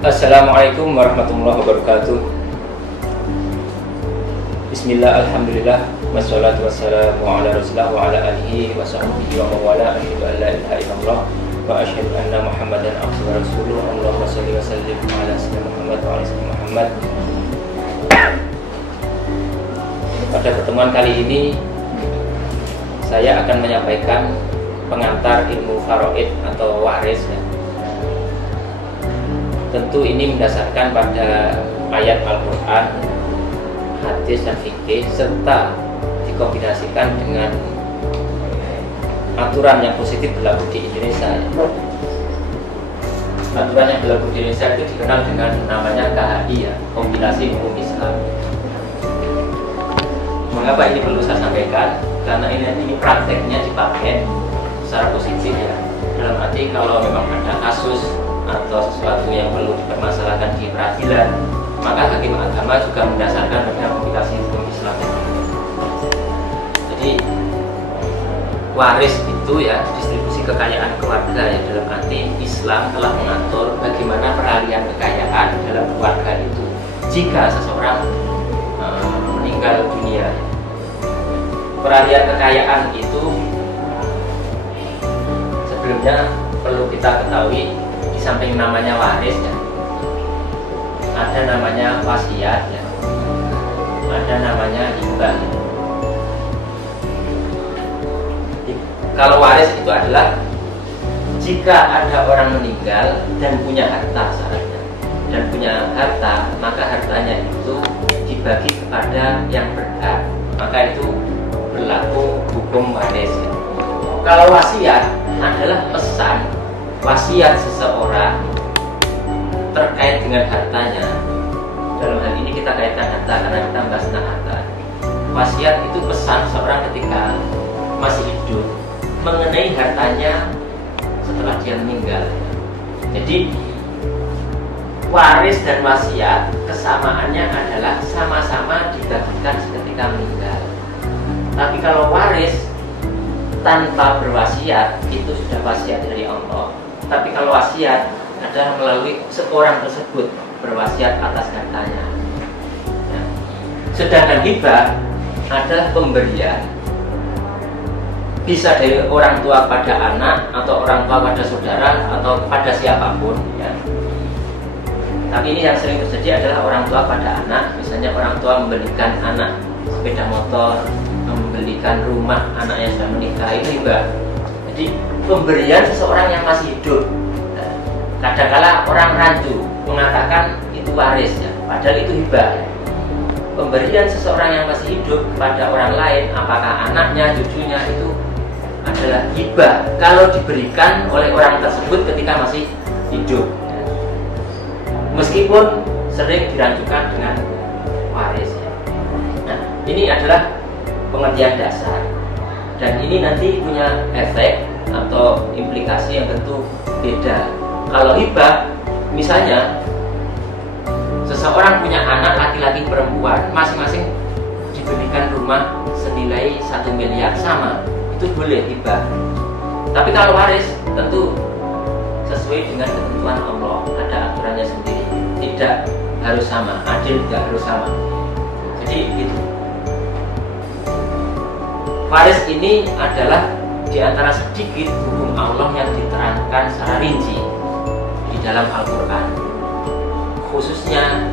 Assalamualaikum warahmatullahi wabarakatuh. Bismillah, alhamdulillah, wassalatu wassalamu ala rasulillah wa ala alihi wa sahbihi wa mawala. Asyhadu an la ilaha illallah wa asyhadu anna muhammadan abduhu wa rasuluh. Allahumma shalli wa sallim ala sayyidina Muhammad wa ala sayyidina Muhammad. Pada pertemuan kali ini saya akan menyampaikan pengantar ilmu faraid atau waris ya. Tentu ini mendasarkan pada ayat Al-Quran, hadis dan fikih, serta dikombinasikan dengan aturan yang positif berlaku di Indonesia. Aturan yang berlaku di Indonesia itu dikenal dengan namanya KHI ya, Kombinasi Hukum Islam. Mengapa ini perlu saya sampaikan? Karena ini prakteknya dipakai secara positif ya. Dalam arti kalau memang ada kasus atau sesuatu yang perlu dipermasalahkan di peradilan, maka hakim agama juga mendasarkan pada kombinasi hukum Islam. Jadi waris itu ya distribusi kekayaan keluarga ya, dalam arti Islam telah mengatur bagaimana peralihan kekayaan dalam keluarga itu jika seseorang meninggal dunia. Peralihan kekayaan itu sebelumnya perlu kita ketahui, di samping namanya waris ya, ada namanya wasiat ya, ada namanya hibah. Kalau waris itu adalah jika ada orang meninggal dan punya harta syaratnya, dan punya harta, maka hartanya itu dibagi kepada yang berhak, maka itu berlaku hukum waris ya. Kalau wasiat adalah pesan wasiat seseorang terkait dengan hartanya. Dalam hal ini kita kaitkan harta karena kita membahas tentang harta. Wasiat itu pesan seorang ketika masih hidup mengenai hartanya setelah dia meninggal. Jadi waris dan wasiat kesamaannya adalah sama-sama dibagikan seketika meninggal. Tapi kalau waris tanpa berwasiat itu sudah wasiat dari Allah. Tapi kalau wasiat adalah melalui seorang tersebut berwasiat atas hartanya ya. Sedangkan hibah adalah pemberian, bisa dari orang tua pada anak, atau orang tua pada saudara, atau pada siapapun ya. Tapi ini yang sering terjadi adalah orang tua pada anak. Misalnya orang tua membelikan anak sepeda motor, membelikan rumah anak yang sudah menikah, itu hibah. Jadi pemberian seseorang yang masih hidup. Kadang-kala orang rancu mengatakan itu waris ya, padahal itu hibah. Pemberian seseorang yang masih hidup kepada orang lain, apakah anaknya, cucunya, itu adalah hibah kalau diberikan oleh orang tersebut ketika masih hidup. Meskipun sering dirancukan dengan waris ya. Nah, ini adalah pengertian dasar, dan ini nanti punya efek atau implikasi yang tentu beda. Kalau hibah, misalnya seseorang punya anak laki-laki perempuan, masing-masing diberikan rumah senilai 1 miliar, sama, itu boleh hibah. Tapi kalau waris tentu sesuai dengan ketentuan Allah, ada aturannya sendiri, tidak harus sama, adil tidak harus sama. Jadi gitu. Waris ini adalah di antara sedikit hukum Allah yang diterangkan secara rinci di dalam Al-Quran. Khususnya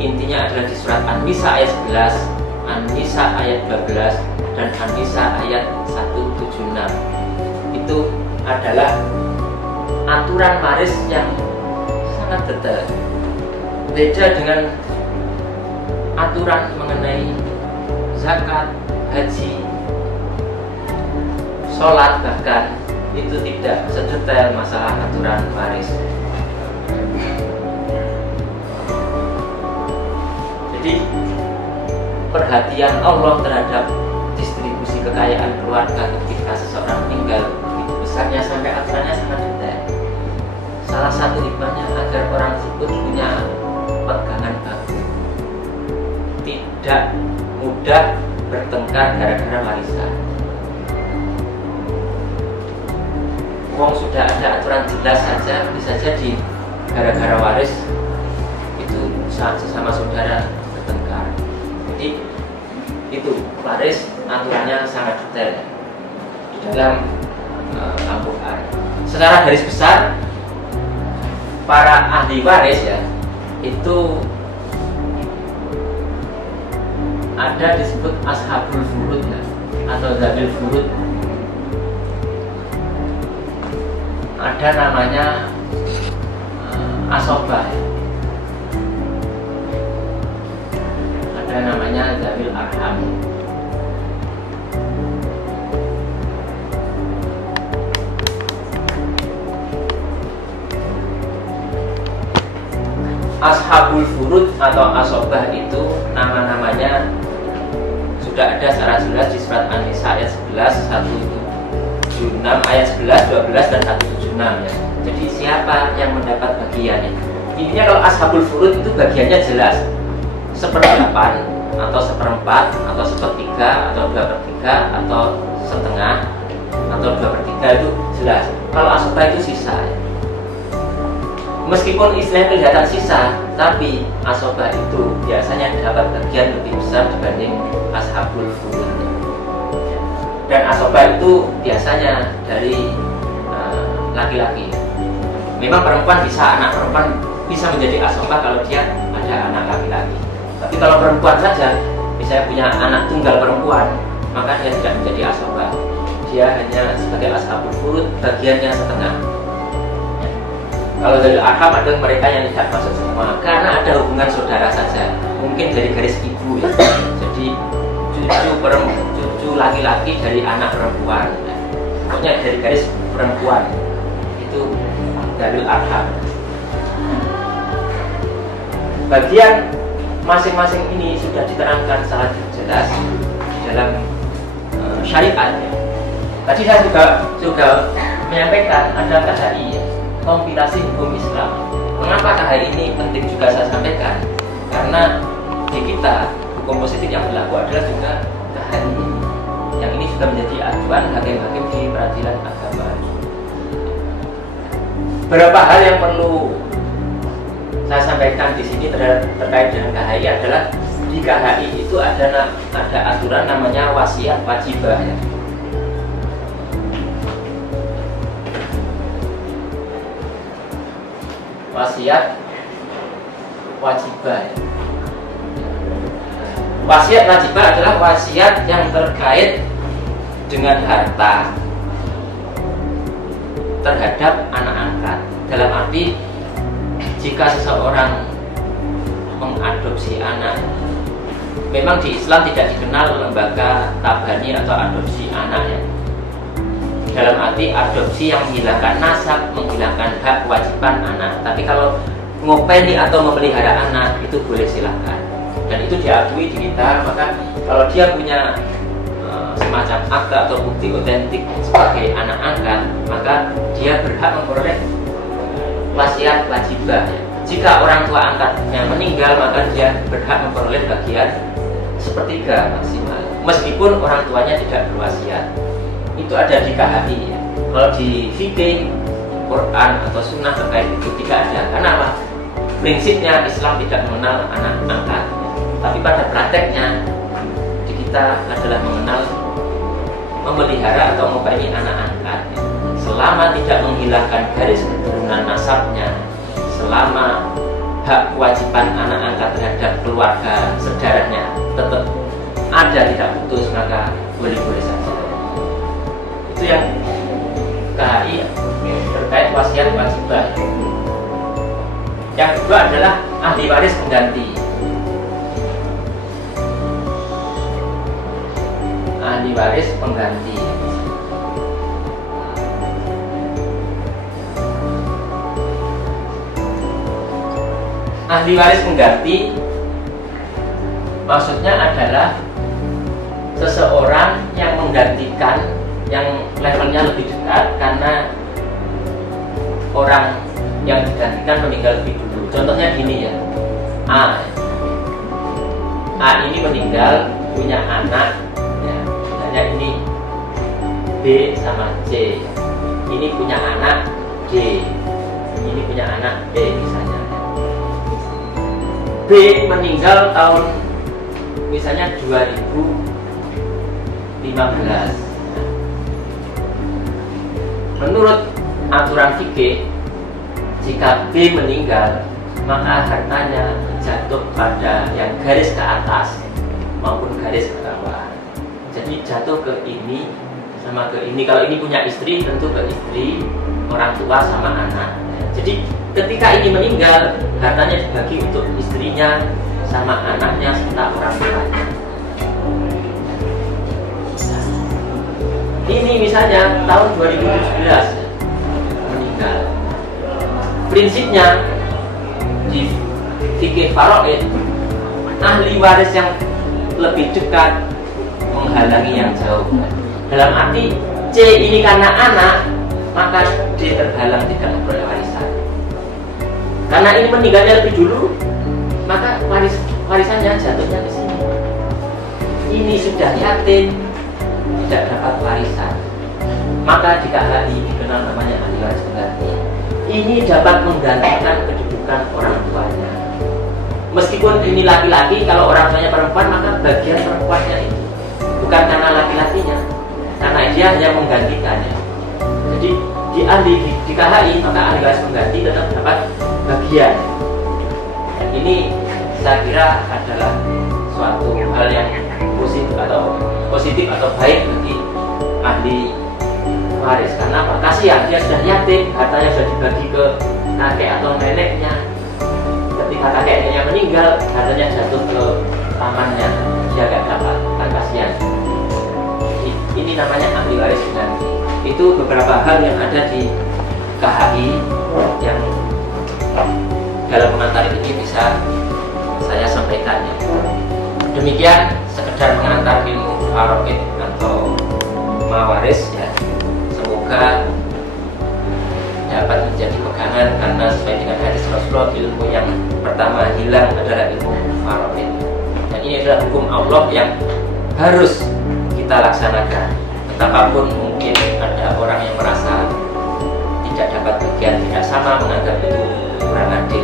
intinya adalah di surat An-Nisa ayat 11, An-Nisa ayat 12, dan An-Nisa ayat 176. Itu adalah aturan waris yang sangat detail. Beda dengan aturan mengenai zakat, haji, sholat, bahkan itu tidak sedetail masalah aturan waris. Jadi perhatian Allah terhadap distribusi kekayaan keluarga ketika seseorang meninggal itu besarnya sampai aturannya sangat detail. Salah satu hikmahnya agar orang tersebut punya pegangan baku, tidak mudah bertengkar gara-gara warisan. Wong sudah ada aturan jelas saja bisa jadi gara-gara waris itu saat sesama saudara bertengkar. Jadi itu waris aturannya sangat detail di dalam Al-Quran. Secara garis besar para ahli waris ya itu ada disebut ashabul furud ya, atau zabil furud. Ada namanya asobah ya. Ada namanya zabil arham. Ashabul furud atau asobah itu nama-namanya sudah ada secara jelas di surat An-Nisa ayat 11, 176, ayat 11, 12 dan 176 ya. Jadi siapa yang mendapat bagiannya? Intinya kalau ashabul furud itu bagiannya jelas, 1/8 atau 1/4 atau 1/3 atau 2/3 atau setengah atau 2/3 itu jelas. Kalau asobah itu sisa ya. Meskipun istilahnya kelihatan sisa, tapi asobah itu biasanya dapat bagian lebih besar dibanding ashabul furud. Dan asobah itu biasanya dari laki-laki. Memang perempuan bisa, anak perempuan bisa menjadi asobah kalau dia ada anak laki-laki. Tapi kalau perempuan saja, misalnya punya anak tunggal perempuan, maka dia tidak menjadi asobah. Dia hanya sebagai ashabul furud, bagiannya setengah. Kalau dari arham ada mereka yang tidak masuk semua karena ada hubungan saudara saja, mungkin dari garis ibu ya. Jadi cucu laki-laki dari anak perempuan, pokoknya dari garis perempuan itu dari arham. Bagian masing-masing ini sudah diterangkan sangat jelas dalam syariat ya. Tadi saya juga menyampaikan ada KHI ya, kompilasi hukum Islam. Mengapa KHI ini penting juga saya sampaikan? Karena di kita hukum positif yang berlaku adalah juga KHI ini. Yang ini juga menjadi acuan hakim-hakim di peradilan agama. Beberapa hal yang perlu saya sampaikan di sini terkait dengan KHI adalah di KHI itu ada aturan namanya wasiat wajibah ya. Wasiat wajibah ya. Wasiat wajibah adalah wasiat yang terkait dengan harta terhadap anak angkat. Dalam arti jika seseorang mengadopsi anak, memang di Islam tidak dikenal lembaga tabani atau adopsi anak ya. Dalam arti adopsi yang menghilangkan nasab, menghilangkan hak kewajiban anak. Tapi kalau ngopeni atau memelihara anak itu boleh silakan. Dan itu diakui di kita. Maka kalau dia punya semacam akta atau bukti otentik sebagai anak angkat, maka dia berhak memperoleh wasiat wajibah. Jika orang tua angkatnya meninggal, maka dia berhak memperoleh bagian 1/3 maksimal, meskipun orang tuanya tidak berwasiat. Itu ada di KHI ya. Kalau di fikih, Quran atau Sunnah terkait itu tidak ada. Karena apa? Prinsipnya Islam tidak mengenal anak angkat. Tapi pada prakteknya di kita adalah mengenal memelihara atau mempunyai anak angkat ya. Selama tidak menghilangkan garis keturunan nasabnya, selama hak kewajiban anak angkat terhadap keluarga saudaranya tetap ada, tidak putus, maka boleh-boleh saja. Itu yang KHI terkait wasiat wajibah. Yang kedua adalah ahli waris pengganti. Ahli waris pengganti. Ahli waris pengganti maksudnya adalah seseorang yang menggantikan, yang levelnya lebih dekat karena orang yang digantikan meninggal lebih dulu. Contohnya gini ya, A ini meninggal punya anak ya, misalnya ini B sama C, ini punya anak D, ini punya anak B misalnya. B meninggal tahun misalnya 2015. Menurut aturan fikih, jika B meninggal, maka hartanya jatuh pada yang garis ke atas maupun garis ke bawah. Jadi jatuh ke ini sama ke ini. Kalau ini punya istri, tentu ke istri, orang tua sama anak. Jadi ketika ini meninggal, hartanya dibagi untuk istrinya sama anaknya serta orang tuanya. Ini misalnya tahun 2017 meninggal. Prinsipnya di fikih faraid, ahli waris yang lebih dekat menghalangi yang jauh. Dalam arti C ini karena anak, maka D terhalang tidak memperoleh warisan. Karena ini meninggalnya lebih dulu, maka warisannya jatuhnya ke sini. Ini sudah yatim, tidak dapat warisan, maka di KHI dikenal namanya ahli waris pengganti. Ini dapat menggantikan kedudukan orang tuanya. Meskipun ini laki-laki, kalau orang tuanya perempuan, maka bagian perempuannya itu bukan karena laki-lakinya, karena dia hanya menggantikannya. Jadi di KHI, maka ahli waris pengganti tetap dapat bagian. Dan ini saya kira adalah suatu hal yang positif atau baik bagi ahli waris. Karena apa? Kasihan, dia sudah yatim, hartanya sudah dibagi ke kakek atau neneknya. Ketika kakeknya meninggal, hartanya jatuh ke pamannya, dia gak dapat, kan kasihan. Ini namanya ahli waris pengganti. Itu beberapa hal yang ada di KHI yang dalam pengantar ini bisa saya sampaikan ya. Demikian sekedar mengantar ilmu faraid atau mawaris ya. Semoga dapat menjadi pegangan, karena sesuai dengan hadis Rasulullah, ilmu yang pertama hilang adalah ilmu faraid. Dan ini adalah hukum Allah yang harus kita laksanakan. Betapapun mungkin ada orang yang merasa tidak dapat bagian, tidak sama, menganggap itu kurang adil.